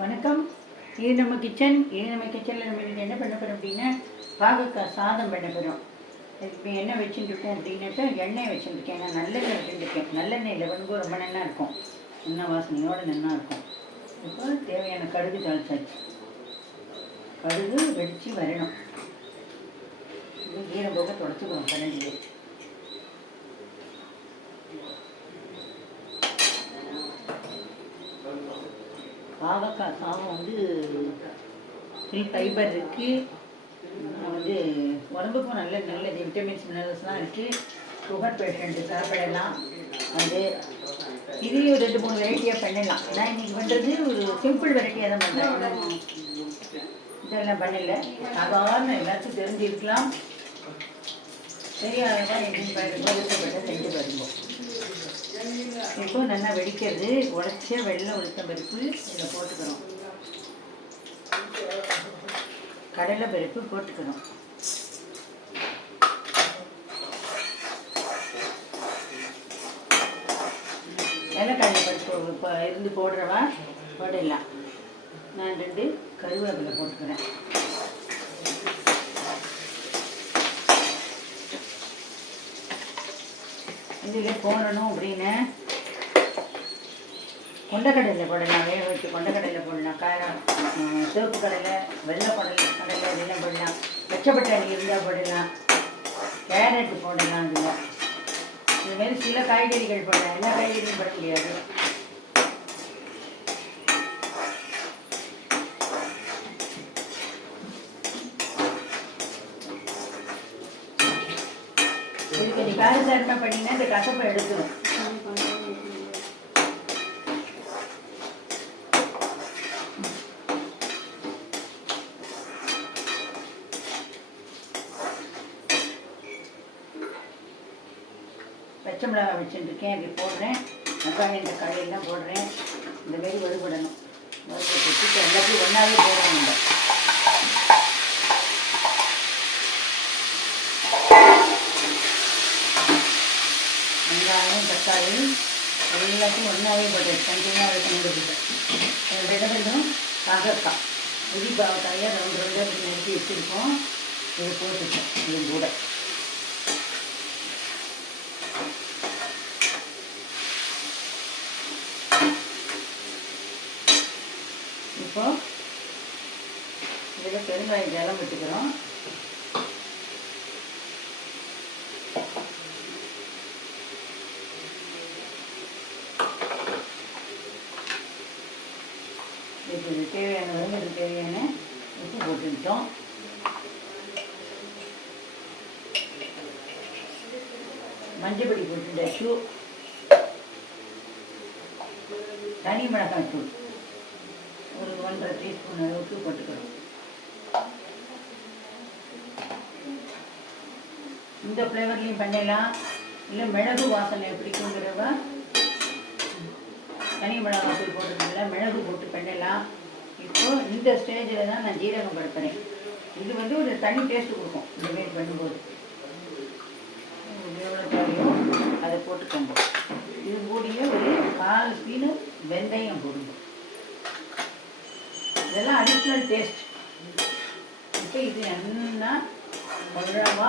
வணக்கம். இது நம்ம கிச்சன் இது நம்ம கிச்சனில் நம்ம என்ன பண்ண போகிறோம் அப்படின்னா பாகக்காய் சாதம் பண்ண போகிறோம் இப்போ என்ன வச்சுட்டுருக்கோம் அப்படின்னாக்கா எண்ணெய் வச்சுருக்கேன் நான் நல்லெண்ணெய் வச்சுருக்கேன் நல்லெண்ணெயில் வந்து ரொம்ப நல்லா இருக்கும். எண்ணெய் வாசனையோடு நல்லா இருக்கும். இப்போ தேவையான கடுகு தாளிச்சாச்சு. கடுகு வெடித்து வரணும். இது ஈரம் போக தொடச்சிக்கிறோம் கரண்டிலே பாவக்காய் சாதம் வந்து ஃபில் ஃபைபர் இருக்குது வந்து உடம்புக்கும் நல்ல நல்லது விட்டமின்ஸ் மினரல்ஸ்லாம் இருக்குது சுகர் பேஷண்ட்டு சாப்பிடலாம். வந்து இதுலேயும் ஒரு ரெண்டு மூணு வெரைட்டியாக பண்ணலாம். நான் இன்றைக்கி பண்ணுறது ஒரு சிம்பிள் வெரைட்டியாக தான் பண்ணுறேன் இதெல்லாம் பண்ணல. சாதாரண எல்லாத்துக்கும் தெரிஞ்சிருக்கலாம். தெரியாதவங்க எப்படின்னு பாருங்க. விருப்பப்பட்ட செஞ்சு பாருங்க. இப்போ நல்லா வெடிக்கிறது. உடச்ச வெள்ளை உளுத்தம் பருப்பு இதில் போட்டுக்கிறோம். கடலை பருப்பு போட்டுக்கிறோம். வெள்ளைக்கடலை பருப்பு இப்போ இருந்து போடுறவா? போடலாம். நான் ரெண்டு கருவேப்பிலை போட்டுக்கிறேன். இதில் போடணும் அப்படின்னு. கொண்டக்கடலை போடலாம் வேக வச்சு கொண்டக்கடலை போடலாம் காரம் சிவப்பு கடலை வெள்ளை கடலை கடலை இதெல்லாம் போடலாம் பச்சைப்பட்டாணி இருந்தால் போடலாம் கேரட் போடலாம் அதில். இதுமாரி சில காய்கறிகள் போடலாம். எல்லா காய்கறியும் போட முடியாது. இதுக்கு நீ காரசாரமாக பண்ணிங்கன்னா இந்த கசப்பை எடுத்துடும் பச்சை மிளகாய் வச்சுட்டுருக்கேன் அப்படி போடுறேன். வெங்காயம் தக்காளி எல்லாம் போடுறேன். இந்த மாரி வறுபடணும். வறுபட்டு எல்லாத்தையும் ஒன்றாவே போடணும் இல்லை வெங்காயம் தக்காளி எல்லாத்தையும் ஒன்றாவே போட்டு தனித்தனியாக வைக்கணும் ரெண்டு ரெண்டும் பாகக்காய் உரி பாவக்காயை ரெண்டு ரெண்டாக இப்படி நறுக்கி வச்சுருக்கோம். இதை போட்டுட்டேன் இது கூட. இப்போ இதில் பெருங்காயம் ஜலம் விட்டுக்கிறோம் இப்போ இது தேவையான வருங்கிறது தேவையான உப்பு போட்டுக்கிட்டோம் மஞ்சப்பொடி போட்டுட்டாச்சு தனி மிளகாய் தூள். ஒரு ஒன்றரை டீஸ்பூன் அளவுக்கு போட்டுக்கிறோம். இந்த ஃப்ளேவர்லையும் பண்ணிடலாம் இல்லை மிளகு வாசனை பிடிக்குங்கிறவ தனி மிளகாய் தூள் போட்டுக்கல மிளகு போட்டு பண்ணிடலாம் இந்த ஸ்டேஜில் தான் நான் ஜீரகம் படுத்துறேன் இது வந்து ஒரு தனி டேஸ்ட் கொடுக்கும் இந்த மாரி பண்ணும்போது. எவ்வளோ தேவையோ அதை போட்டுக்கோங்க. இது கூடிய ஒரு கால் ஸ்பீனு வெந்தயம் போடுங்க. இதெல்லாம் அடிஷ்னல் டேஸ்ட் இப்போ இது நல்லா குழவா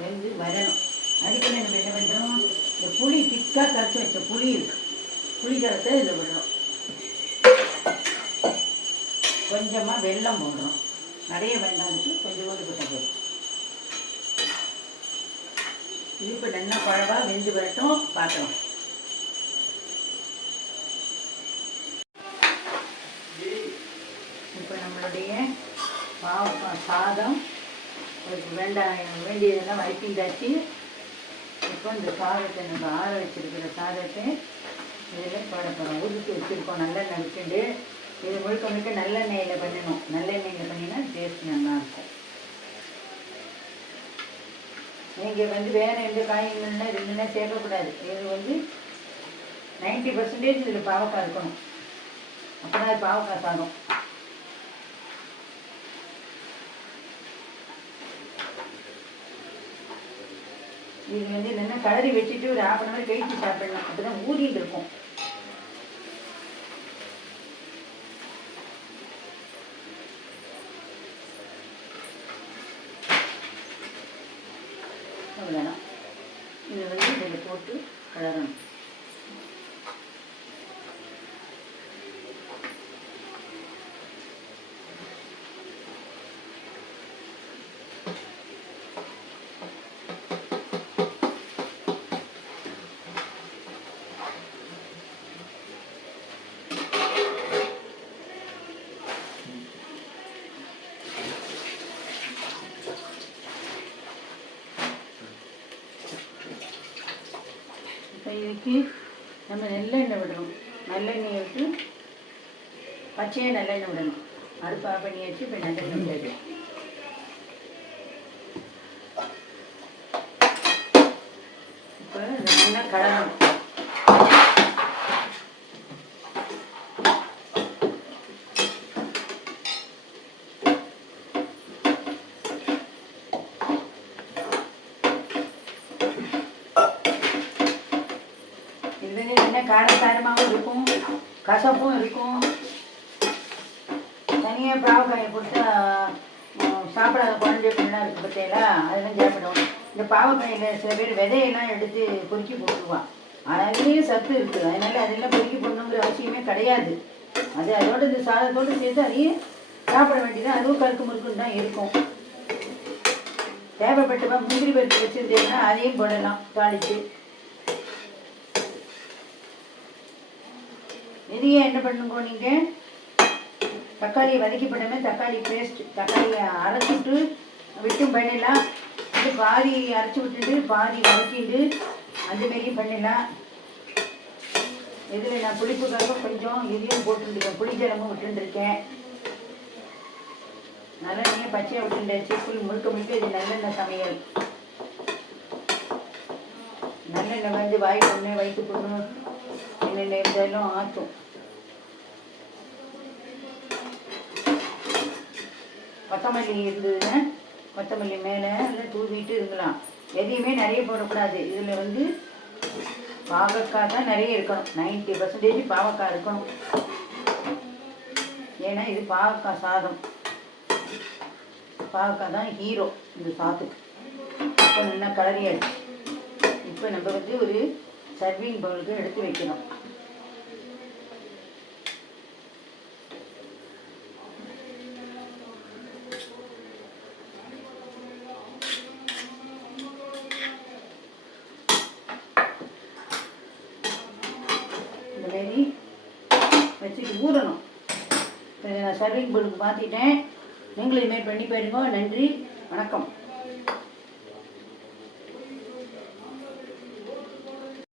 வெந்து வரணும். அதுக்கு நம்ம என்ன பண்ணுறோம் இந்த புளி திக்காக கரைச்சி வச்ச புளி இருக்கு. புளி கரைச்சை இதில் விடணும் கொஞ்சமாக வெள்ளம் போடுறோம் நிறைய வெள்ளத்துக்கு வச்சு கொஞ்சோண்டு போட்ட போதும். இது இப்போ நல்லா குழவா வெந்து வரட்டும் பார்க்கலாம். இப்போ நம்மளுடைய பாவக்காய் சாதம் அதுக்கு வேண்டியதெல்லாம் வதக்கிண்டாச்சு இப்போ இந்த சாதத்தை நம்ம ஆற வச்சிருக்கிற சாதத்தை இதில் போட போகிறோம் உதுக்கி வச்சுருக்கோம் நல்லெண்ணெய் விட்டுண்டு இது முழுக்க முழுக்க நல்லெண்ணெயில் பண்ணணும் நல்லெண்ணெயில் பண்ணினா டேஸ்ட் நல்லாயிருக்கும் நீங்கள் வந்து வேறு எந்த காய்கறிகள்லாம் இதுலாம் சேர்க்கக்கூடாது. இது வந்து நைன்ட்டி பர்சன்டேஜ் இதில் பாவக்காய் இருக்கணும். அப்போ தான் அது பாவக்காய் சாதம். இது வந்து என்னென்னா கலரி வச்சுட்டு ஒரு ஆஃப் அன் ஹவர் கழிச்சு சாப்பிடணும். அப்போ தான் இருக்கும். அவ்வளோதான் இதை வந்து இதில் போட்டு கலரணும். இப்போ இதுக்கு நம்ம நல்லெண்ணெய் விடணும். நல்லெண்ணெய் விட்டு பச்சையாக நல்லெண்ணெய் விடணும். அடுப்பு ஆஃப் பண்ணி வச்சு இப்போ நல்லெண்ணெய் விடணும் இப்போ நல்லா கலரணும் இது வந்து என்ன காரசாரமாகவும் இருக்கும். கசப்பும் இருக்கும். தனியாக பாவக்காயை கொடுத்தா சாப்பிடாத குழந்தை பிள்ளைலாம் இருக்குது பார்த்தீங்களா அதெல்லாம் சாப்பிடும் இந்த பாவக்காயில் சில பேர் விதையெல்லாம் எடுத்து பொறுக்கி போட்டுருவான். அதுலேயும் சத்து இருக்குது. அதனால அதெல்லாம் பொறுக்கி போடணுங்கிற அவசியமே கிடையாது. அது அதோட இந்த சாதத்தோடு சேர்த்து அதையும் சாப்பிட வேண்டியது அதுவும் கருக்கு முறுக்குன்னு தான் இருக்கும். தேவைப்பட்டப்ப முந்திரி பருப்பு வச்சுருந்தீங்கன்னா அதையும் போடலாம் தாளித்து இதையே என்ன பண்ணுங்க நீங்கள் தக்காளியை வதக்கி போட்டோமே தக்காளி பேஸ்ட் தக்காளியை அரைச்சிட்டு விட்டும் பண்ணிடலாம். இது பாதி அரைச்சி விட்டுட்டு பாதி வதக்கிட்டு அந்த மாரியும் பண்ணிடலாம். இதில் நான் புளிப்புக்காக கொஞ்சம் இதையும் போட்டுருக்கேன் புளிஜலமும் விட்டுருந்துருக்கேன். நல்லெண்ணெய் பச்சையாக விட்டுருந்தாச்சு. புளி முழுக்க முழுக்க இது நல்லெண்ணெய் சமையல். நல்லெண்ணெய் வந்து வாய் புண்ணு வயிற்று புண்ணு என்னென்ன இருந்தாலும் ஆற்றும் கொத்தமல்லி இருந்ததுன்னா கொத்தமல்லி மேலே எல்லாம் தூவிட்டு இருக்கலாம். எதையுமே நிறைய போடக்கூடாது. இதில் வந்து பாவக்காய் தான் நிறைய இருக்கணும். நைன்ட்டி பர்சன்டேஜ் பாவக்காய் இருக்கணும். ஏன்னா இது பாவக்காய் சாதம். பாவக்காய் தான் ஹீரோ இந்த சாத்துக்கு. இப்போ நல்லா கலரியாச்சு? இப்போ நம்ம வந்து ஒரு சர்விங் பவுலுக்கு எடுத்து வைக்கணும். இந்த வச்சுட்டு ஊறணும். நான் சர்விங் பவுலுக்கு மாற்றிட்டேன் நீங்களும் இதுமாரி பண்ணி போயிடுங்க நன்றி. வணக்கம்.